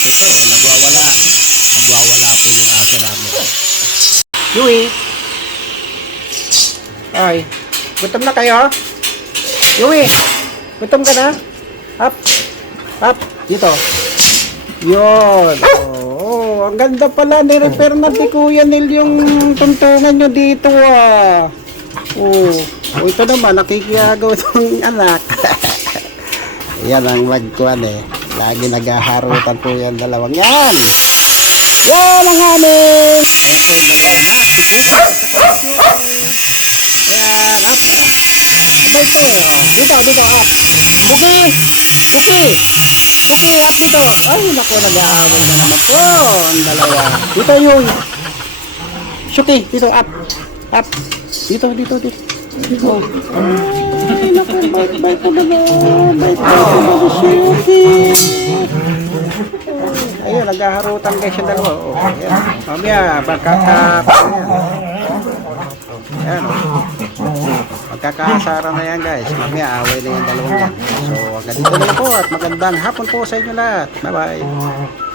Nagwawala. Nagwawala po yung aso namin. Yui! Ay, gutom na kayo? Yui! Gutom ka na? Up! Up! Dito. Yun. Oo, ang ganda pala ni repair na ni Kuya Nil yung tuntungan nyo dito ah. Oo. Oh, ito naman, nakikiyagaw itong anak. Yan ang magkuhan eh. Lagi naghaharutan po yung dalawang yan. Yan ang hanin! Ayan po yung dalawang anak. Yan, up. Abay po. Dito, dito, up. Cookie! Cookie! Cookie, up dito. Ay, naku, nag-aaway na naman po. Ang dalawa. Dito yung... Shuki, dito, up. Up. Dito, dito, dito. Dito. Ay. Ayun, naghaharutan guys yung dalawa. Oh, ayan. Mamaya, magkaka... Ayan, oh. Magkakasara na yan guys. Mamaya, away na yung dalawang yan. So, hanggang dito na po at magandang hapon po sa inyo lahat. Bye-bye.